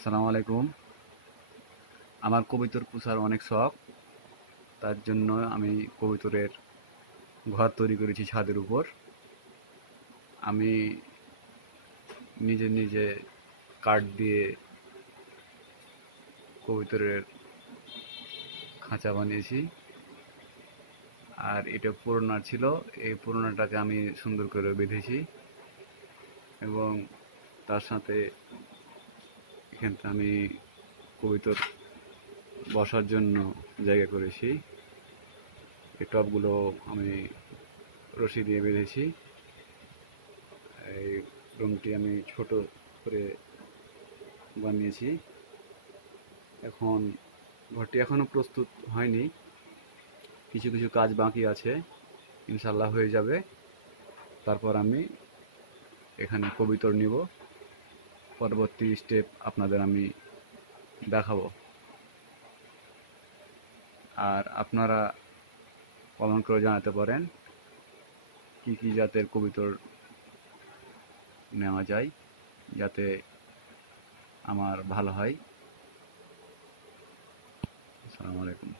আসসালামু আলাইকুম। আমার কবিতর পুষার অনেক শখ। তার জন্য আমি কবিতরের ঘর তৈরি করেছি ছাদের উপর। আমি নিজে নিজে কাঠ দিয়ে কবিতরের খাঁচা বানিয়েছি। আর এটা পুরোনা ছিল। এই পুরোনাটাকে আমি সুন্দর করে বেঁধেছি। এবং তার সাথে এখানটা আমি কবিতর বসার জন্য জায়গা করেছি। এই টবগুলো আমি রশি দিয়ে বেঁধেছি। এই রুমটি আমি ছোট করে বানিয়েছি। এখন ঘরটি এখনও প্রস্তুত হয়নি। কিছু কিছু কাজ বাকি আছে। ইনশাল্লাহ হয়ে যাবে। তারপর আমি এখানে কবিতর নিব। পরবর্তী স্টেপ আপনাদের আমি দেখাবো। আর আপনারা কমেন্ট করে জানাতে পারেন কি কি জাতের কবিতর নেওয়া যায় যাতে আমার ভালো হয়। আসসালামু আলাইকুম।